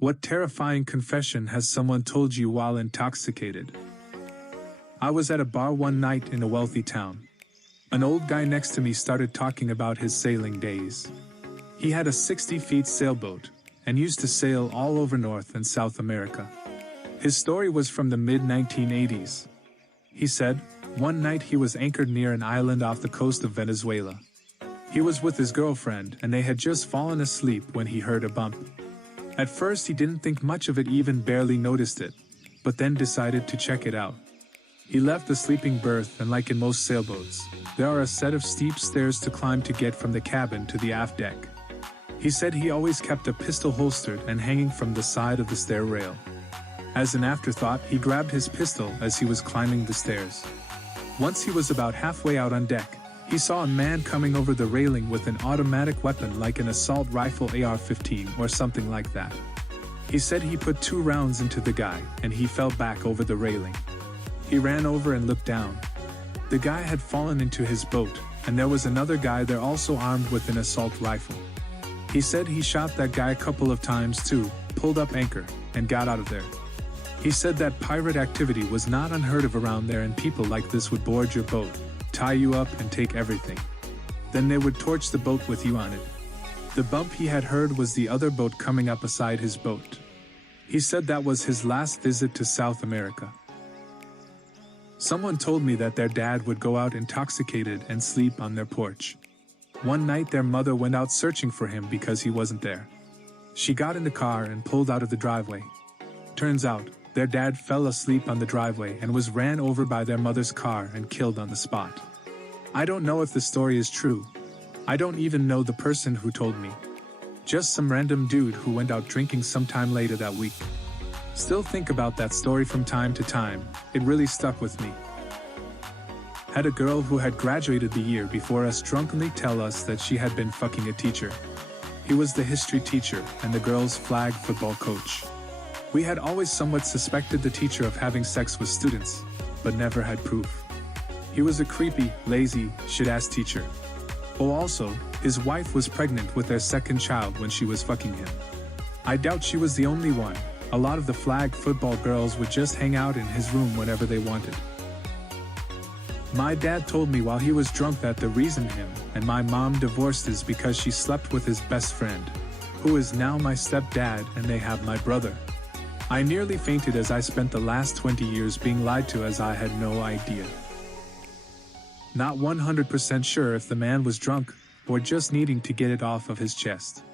What terrifying confession has someone told you while intoxicated? I was at a bar one night in a wealthy town. An old guy next to me started talking about his sailing days. He had a 60-foot sailboat and used to sail all over North and South America. His story was from the mid-1980s. He said, one night he was anchored near an island off the coast of Venezuela. He was with his girlfriend and they had just fallen asleep when he heard a bump. At first he didn't think much of it, even barely noticed it, but then decided to check it out. He left the sleeping berth and, like in most sailboats, there are a set of steep stairs to climb to get from the cabin to the aft deck. He said he always kept a pistol holstered and hanging from the side of the stair rail. As an afterthought, he grabbed his pistol as he was climbing the stairs. Once he was about halfway out on deck, he saw a man coming over the railing with an automatic weapon like an assault rifle AR-15 or something like that. He said he put 2 rounds into the guy and he fell back over the railing. He ran over and looked down. The guy had fallen into his boat, and there was another guy there also armed with an assault rifle. He said he shot that guy a couple of times too, pulled up anchor, and got out of there. He said that pirate activity was not unheard of around there and people like this would board your boat, tie you up and take everything. Then they would torch the boat with you on it. The bump he had heard was the other boat coming up beside his boat. He said that was his last visit to South America. Someone told me that their dad would go out intoxicated and sleep on their porch. One night their mother went out searching for him because he wasn't there. She got in the car and pulled out of the driveway. Turns out, their dad fell asleep on the driveway and was ran over by their mother's car and killed on the spot. I don't know if the story is true. I don't even know the person who told me. Just some random dude who went out drinking sometime later that week. Still think about that story from time to time, it really stuck with me. Had a girl who had graduated the year before us drunkenly tell us that she had been fucking a teacher. He was the history teacher and the girls' flag football coach. We had always somewhat suspected the teacher of having sex with students, but never had proof. He was a creepy, lazy, shit-ass teacher. Oh, also, his wife was pregnant with their second child when she was fucking him. I doubt she was the only one. A lot of the flag football girls would just hang out in his room whenever they wanted. My dad told me while he was drunk that the reason him and my mom divorced is because she slept with his best friend, who is now my stepdad, and they have my brother. I nearly fainted as I spent the last 20 years being lied to, as I had no idea. Not 100% sure if the man was drunk or just needing to get it off of his chest.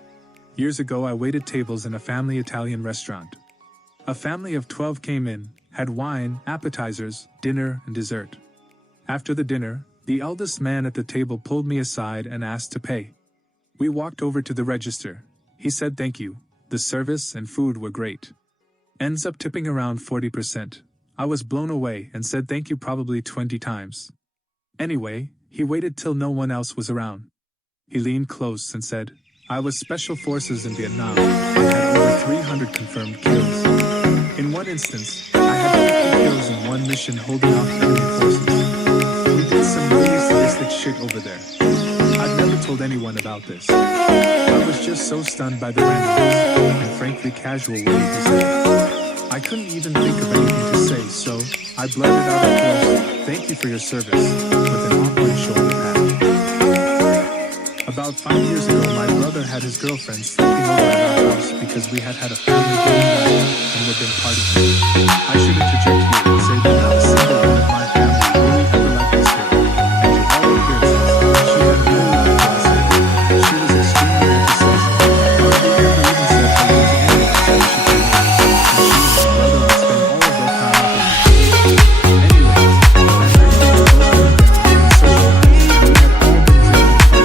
Years ago I waited tables in a family Italian restaurant. A family of 12 came in, had wine, appetizers, dinner, and dessert. After the dinner, the eldest man at the table pulled me aside and asked to pay. We walked over to the register. He said thank you, the service and food were great. Ends up tipping around 40%. I was blown away and said thank you probably 20 times. Anyway, he waited till no one else was around. He leaned close and said, I was special forces in Vietnam and had over 300 confirmed kills. In one instance, I had 50 kills in one mission holding off enemy forces. We did some really sadistic shit over there. I've never told anyone about this. I was just so stunned by the randomness and frankly casual way he said it. I couldn't even think of anything to say, so I blurted out, of course, thank you for your service, with an awkward shoulder pat. About 5 years ago, my brother had his girlfriend sleeping over at our house because we had a family game night and we'd been partying. I should interject here and say that not a single one of my family really ever liked this girl. And to all appearances, she had a really life to us. She was extremely antisocial. Nobody ever even said hello to anyone until she came in. And she and my brother would spend all of their time up in the Anyways, that night we were both going down and socialized, and we had all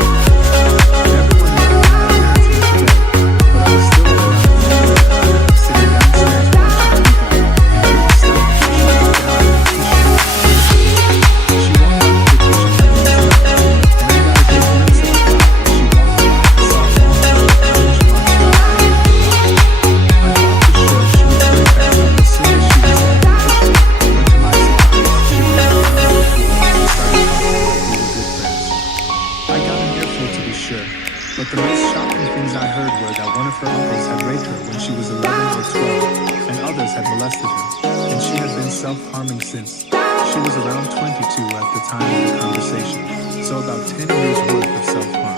been drinking. Everyone knew that my parents went to bed, but I was still around sitting downstairs watching TV, and couldn't stop pushing her down in the kitchen. She walked into the kitchen and I got a good glimpse of the spot as she walked by and saw all of the orange marks on her face. I thought for sure she would turn back up as soon as she was out of the kitchen, but to my surprise, she went down on the floor and started talking like we were good friends. I got an earful to be sure, but the most shocking things I heard were that one of her uncles had raped her when she was 11 or 12, and others had molested her, and she had been self-harming since. She was around 22 at the time of the conversation, so about 10 years worth of self-harm.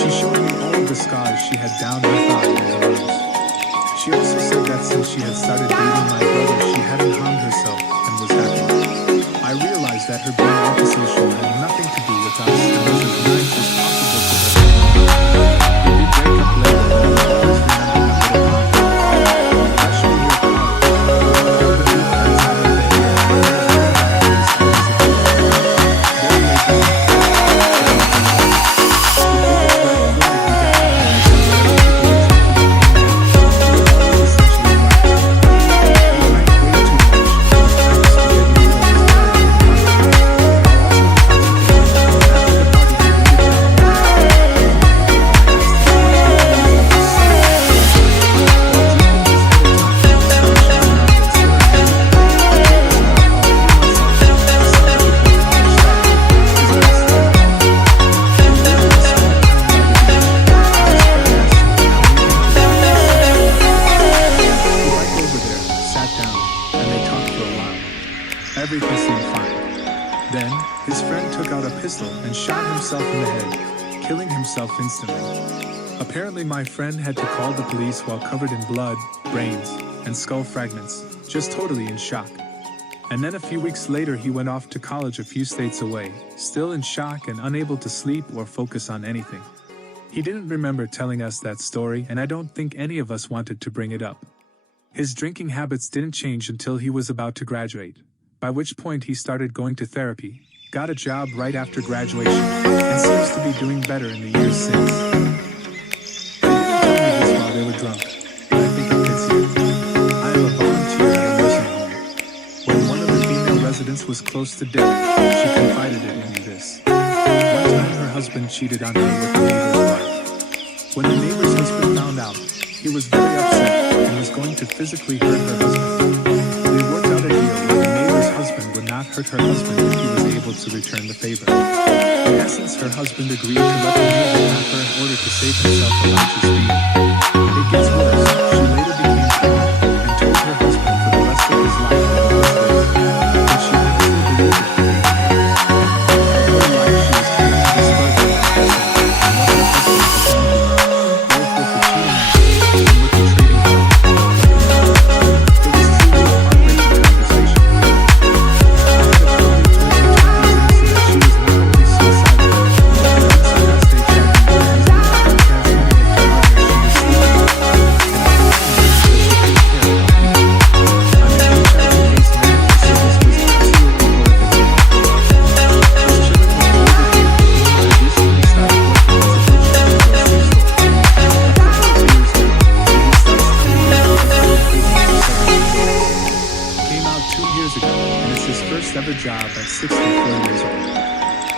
She showed me all of the scars she had down her thigh and her arms. She also said that since she had started dating my brother, she hadn't harmed herself and was happy. I realized that her being antisocial had nothing to do with us and was as nice as possible to her. We did break up later, and I will always remember my little conflict. That showed me a power. All the new friends I had met here, there was one guy who was always a kid. Very laid back, everything seemed fine. Then, his friend took out a pistol and shot himself in the head, killing himself instantly. Apparently my friend had to call the police while covered in blood, brains, and skull fragments, just totally in shock. And then a few weeks later he went off to college a few states away, still in shock and unable to sleep or focus on anything. He didn't remember telling us that story, and I don't think any of us wanted to bring it up. His drinking habits didn't change until he was about to graduate, by which point he started going to therapy, got a job right after graduation, and seems to be doing better in the years since. They didn't tell me this while they were drunk, but I think it fits here. I am a volunteer at a nursing home. When one of the female residents was close to death, she confided in me this. One time her husband cheated on her with the neighbor's wife. When the neighbor's husband found out, he was very upset and was going to physically hurt her husband. They worked out a deal where the neighbor's husband would not hurt her husband if he was able to return the favor. In essence, her husband agreed to let the neighbor have her in order to save himself a righteous deed. It gets worse. She later became pregnant and told her husband for the rest of his life that he was raped. But she actually believed it. Her whole life she was carrying this burden on herself and what her husband had done to her, both with the cheating act and with the trading her. It was truly a heartbreaking conversation. I had a colleague told me 20 years ago that she was not only suicidal, but had experienced HIV and was transmitting it to others she was sleeping with. And I was because she couldn't care about people. I'm an HIV case manager, so this was absolutely horrific. His children were older than me, and I recently started working as a butcher at a grocery store. A couple of years now, and he starts telling me that he's been in prison for 17 years. Came out 2 years ago, and it's his first ever job at 64 years old.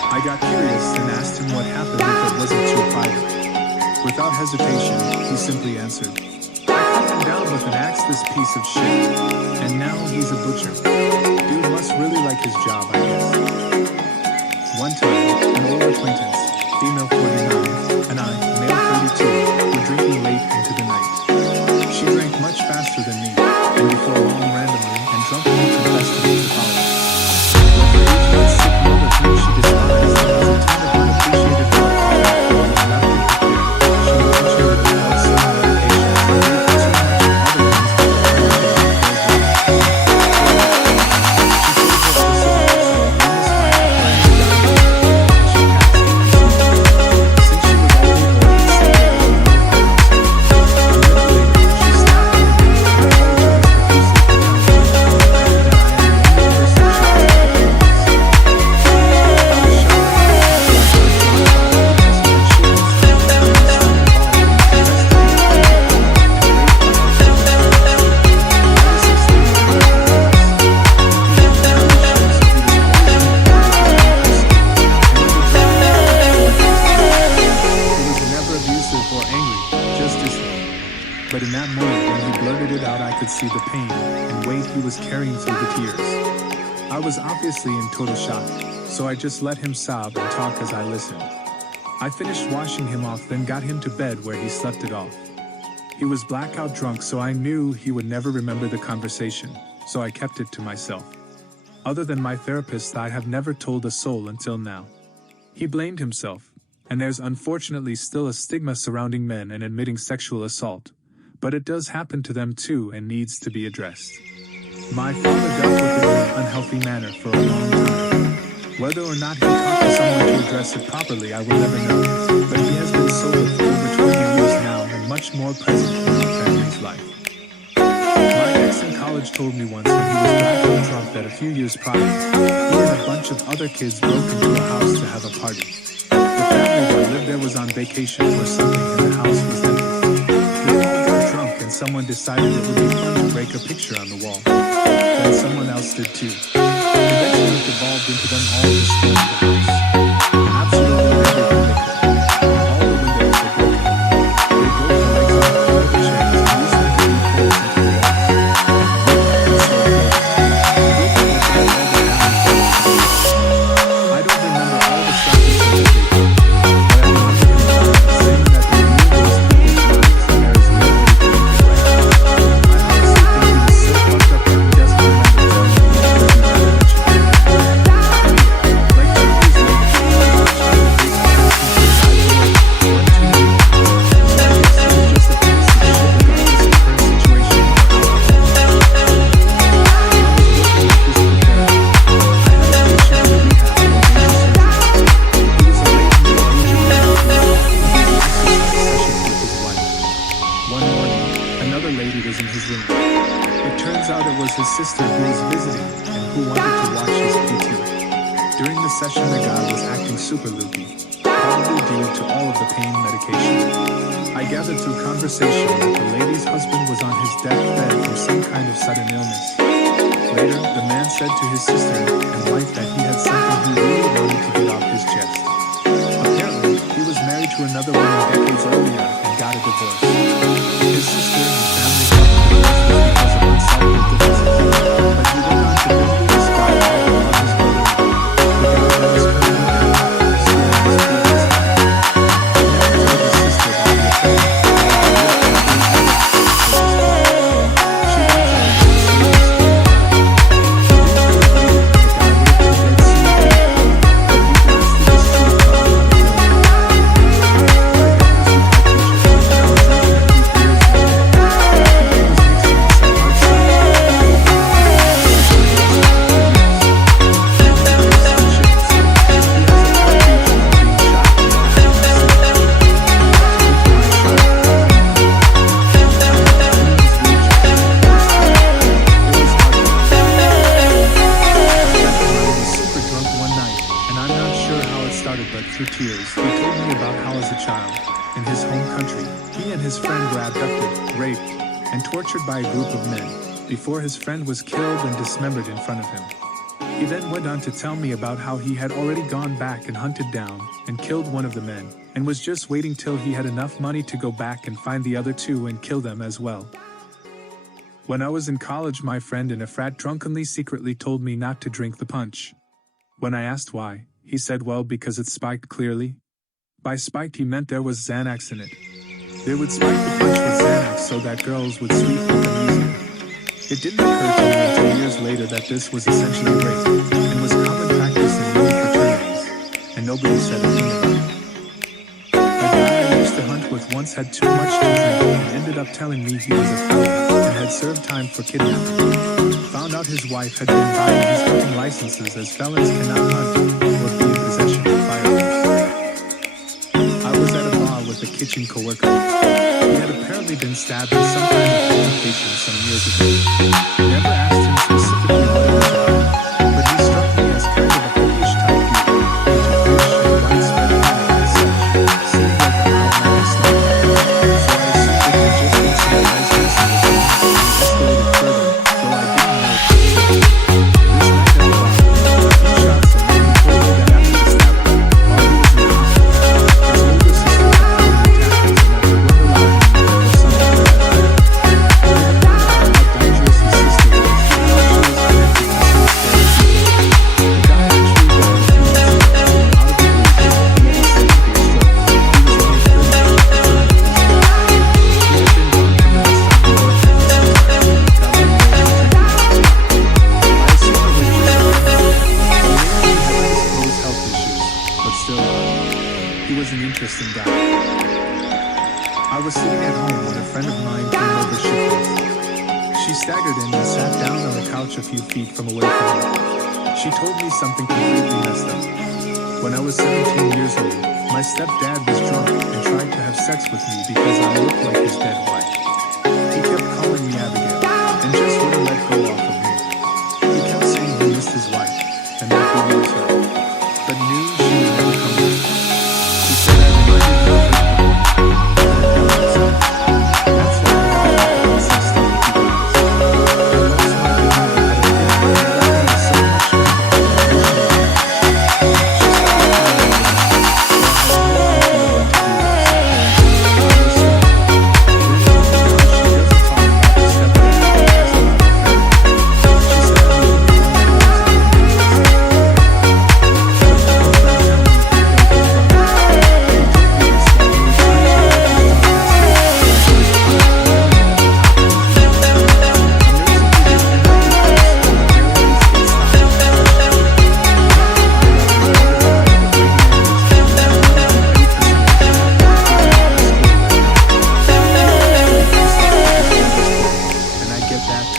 I got curious and asked him what happened if it wasn't too private. Without hesitation, he simply answered, "I cut him down with an axe, this piece of shit. And now he's a butcher. Dude must really like his job, I guess." One time, an old acquaintance, female 49, and I, male 32, were drinking late into the night. She drank much faster than me, and before long randomly and drunkenly confessed to me to follow. When her aging and sick mother whom she despised and was a ton of unappreciated work was left in her care, she eventually without some medication and gave her too much other things that were very important. She told her specifically some enormous amount of money to die with her, and she passed the procedure. Since she was already old and sick, there was no harm. A minute later, she snapped out of it and apologized profusely for telling me, added that I am the only person she has ever been with. I was shocked and confused by her drunk father because he had shared his story and was still involved in investigating and raped by her brother. I was 16 when I heard this. He had family issues, so he was always in a hurry with his one person, and was a drug addict. He was never abusive or angry, just distant. But in that moment when he blurted it out, I could see the pain and weight he was carrying through the tears. I was obviously in total shock, so I just let him sob and talk as I listened. I finished washing him off, then got him to bed where he slept it off. He was blackout drunk, so I knew he would never remember the conversation, so I kept it to myself. Other than my therapist, I have never told a soul until now. He blamed himself, and there's unfortunately still a stigma surrounding men and admitting sexual assault, but it does happen to them too and needs to be addressed. My father dealt with it in an unhealthy manner for a long time. Whether or not he talked to someone to address it properly, I will never know, but he has been sober for over 20 years now and much more present in our family's life. My ex in college told me once when he was blackout drunk that a few years prior, he and a bunch of other kids broke into a house to have a party. The family that lived there was on vacation or something and the house was empty. They all got drunk and someone decided it would be fun to break a picture on the wall. Then someone else did too. Eventually it evolved into them all destroying the house. Absolutely everything they could. All the windows were broken. They broke the legs off the other chairs and used them to beat holes into the walls. I don't remember all the stuff he said that they did, but I remember him saying that they ruined those people's lives and there is no way to make it right. I honestly think he was so fucked up that he doesn't remember telling me that he never mentioned it. Anyway, like 2 years later, I watched him on Facebook since he died away one too late. So I guess he was just a piece of shit regardless of current situation or outcome. I was working with physical therapy. I had a patient in rehab for a major surgery. He was a late middle-aged man who was often using exercise sessions with his wife. One morning, another lady was in his room. It turns out it was his sister who was visiting and who wanted to watch his PT. During the session, the guy was acting super loopy, probably due to all of the pain medication. I gathered through conversation that the lady's husband was on his deathbed from some kind of sudden illness. Later, the man said to his sister and wife that he had something he really wanted to get off his chest. Apparently, he was married to another woman decades earlier and got a divorce. His sister and family thought the divorce was because of unsolvable differences, but he went on to vividly describe how he loved his brother. The guy that was currently married, still in his previous life. He never told his sister about the affair, she didn't tell him he was serious. But through tears, he told me about how as a child, in his home country, he and his friend were abducted, raped, and tortured by a group of men, before his friend was killed and dismembered in front of him. He then went on to tell me about how he had already gone back and hunted down and killed one of the men, and was just waiting till he had enough money to go back and find the other two and kill them as well. When I was in college, my friend in a frat drunkenly secretly told me not to drink the punch. When I asked why, he said, well, because it spiked clearly. By spiked he meant there was Xanax in it. They would spike the punch with Xanax so that girls would sleep with them easier. It didn't occur to me until years later that this was essentially rape, and was common practice in many fraternities, and nobody said a thing about it. A guy I used to hunt with once had too much to drink and ended up telling me he was a felon and had served time for kidnapping. Found out his wife had been buying his hunting licenses as felons cannot hunt or be in possession of firearms. I was at a bar with a kitchen coworker. He had apparently been stabbed in some kind of altercation some years ago. Never asked him specifically what it was about, but he struck me as kind of a hoopish type dude, into fish and widespread hunting and such. Seemed like a problematic sniper. So I assumed it had just been some license and escalated further, though I didn't know for sure. This night at the bar, he shot someone who told me that after the stabbing, while he was in the hospital, his older sister had come and attacked him and that they weren't allowed him or something like that. He had found out how dangerous his sister was. She staggered in and sat down on the couch a few feet from away from me. She told me something completely messed up. When I was 17 years old, my stepdad was drunk and tried to have sex with me because I looked like his dead wife. He kept calling me Abigail, and just wouldn't let go off of me. He kept saying he missed his wife, and that he loved her, but knew she would never come back. He said I reminded him of her. That's why I never talk about sex stuff with you guys. And most of my business about it is so much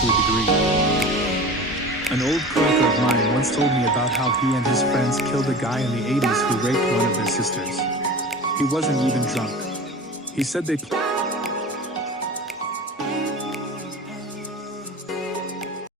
she An old coworker of mine once told me about how he and his friends killed a guy in the 80s who raped one of their sisters. He wasn't even drunk. He said they